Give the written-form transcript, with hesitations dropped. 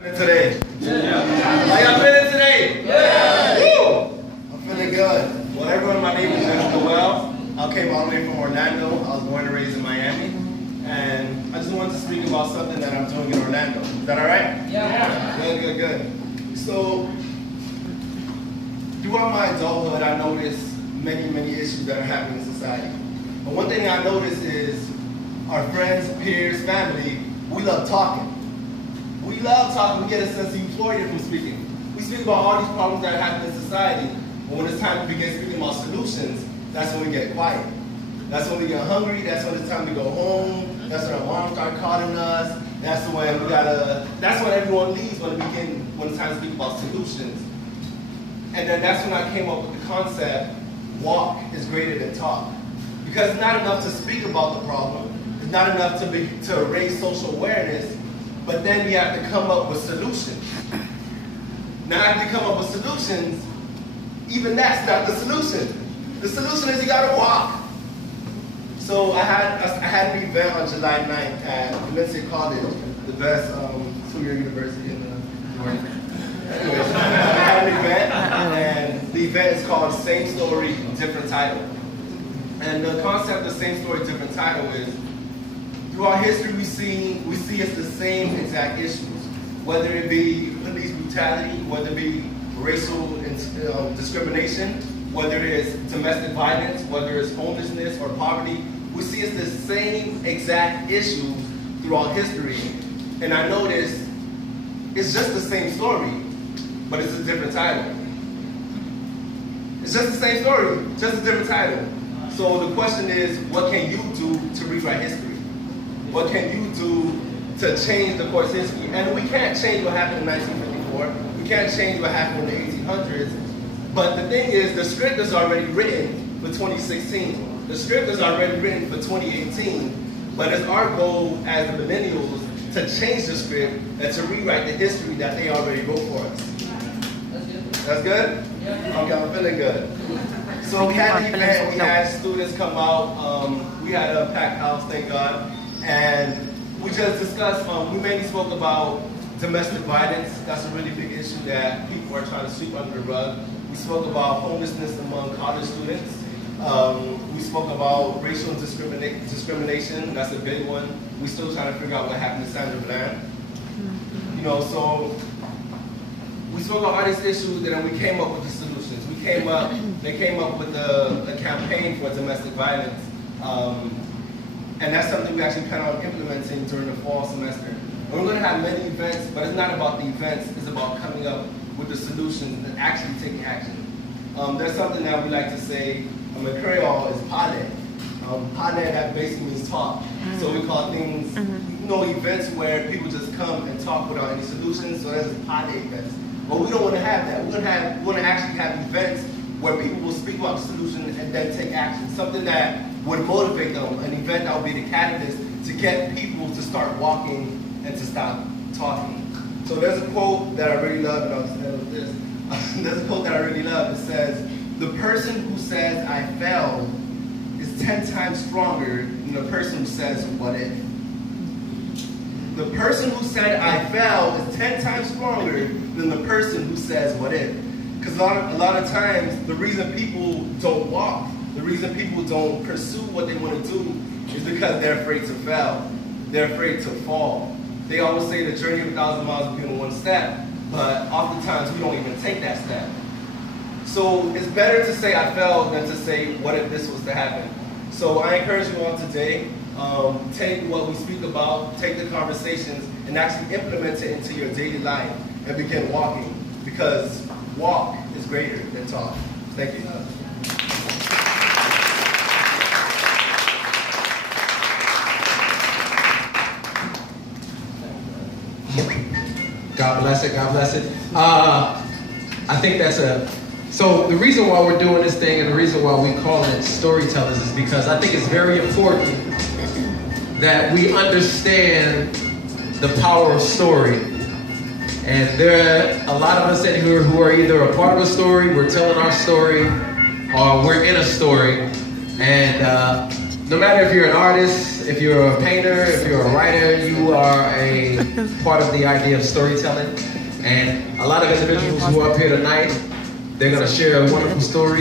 Today. Yeah. How y'all feeling today? Yeah. Woo! I'm feeling good. Well, everyone, my name is Jennifer Well. I came all the way from Orlando. I was born and raised in Miami. And I just wanted to speak about something that I'm doing in Orlando. Is that all right? Yeah. Good. So, throughout my adulthood, I noticed many issues that are happening in society. But one thing I noticed is our friends, peers, family, we love talking. We love talking. We get a sense of euphoria from speaking. We speak about all these problems that happen in society, but when it's time to begin speaking about solutions, that's when we get quiet. That's when we get hungry. That's when it's time to go home. That's when our moms start calling us. That's when everyone leaves when it's time to speak about solutions. And then that's when I came up with the concept, walk is greater than talk. Because it's not enough to speak about the problem. It's not enough to raise social awareness. But then we have to come up with solutions. Now, after you come up with solutions, even that's not the solution. The solution is you gotta walk. So I had an event on July 9th at Valencia College, the best two-year university in the world. Anyways, I had an event, and the event is called Same Story, Different Title. And the concept of Same Story, Different Title is, throughout history, we see it's the same exact issues, whether it be police brutality, whether it be racial discrimination, whether it is domestic violence, whether it's homelessness or poverty. We see it's the same exact issues throughout history. And I noticed it's just the same story, but it's a different title. It's just the same story, just a different title. So the question is, what can you do to rewrite history? What can you do to change the course of history? And we can't change what happened in 1954. We can't change what happened in the 1800s. But the thing is, the script is already written for 2016. The script is already written for 2018. But it's our goal as the millennials to change the script and to rewrite the history that they already wrote for us. That's good? That's good? Yeah. Okay, I'm feeling good. So we had an event, we had students come out. We had a packed house, thank God. And we just discussed, we mainly spoke about domestic violence. That's a really big issue that people are trying to sweep under the rug. We spoke about homelessness among college students. We spoke about racial discrimination. That's a big one. We're still trying to figure out what happened to Sandra Bland. You know, so we spoke about all these issues, and then we came up with the solutions. They came up with a campaign for domestic violence. And that's something we actually plan on implementing during the fall semester. And we're going to have many events, but it's not about the events, it's about coming up with the solutions and actually taking action. There's something that we like to say in Creole is pale. Pale, that basically means talk. So we call things, events where people just come and talk without any solutions, so that's pale events. But we don't want to have that. We want to actually have events where people will speak about the solution and then take action. Something that would motivate them, an event that would be the catalyst to get people to start walking and to stop talking. So there's a quote that I really love, and I'll just end with this. There's a quote that I really love. It says, "The person who says I failed is 10 times stronger than the person who says what if." The person who said I failed is 10 times stronger than the person who says what if. Because a lot of times, the reason people don't walk, the reason people don't pursue what they want to do is because they're afraid to fail. They're afraid to fall. They always say the journey of 1,000 miles begins in one step, but oftentimes we don't even take that step. So it's better to say I failed than to say, what if this was to happen? So I encourage you all today, take what we speak about, take the conversations, and actually implement it into your daily life and begin walking, because walk is greater than talk. Thank you. God bless it, God bless it. I think that's so the reason why we're doing this thing and the reason why we call it storytellers is because I think it's very important that we understand the power of story. And there are a lot of us in here who are either a part of a story, we're telling our story, or we're in a story. And no matter if you're an artist, if you're a painter, if you're a writer, you are a part of the idea of storytelling. And a lot of individuals who are up here tonight, they're going to share a wonderful story.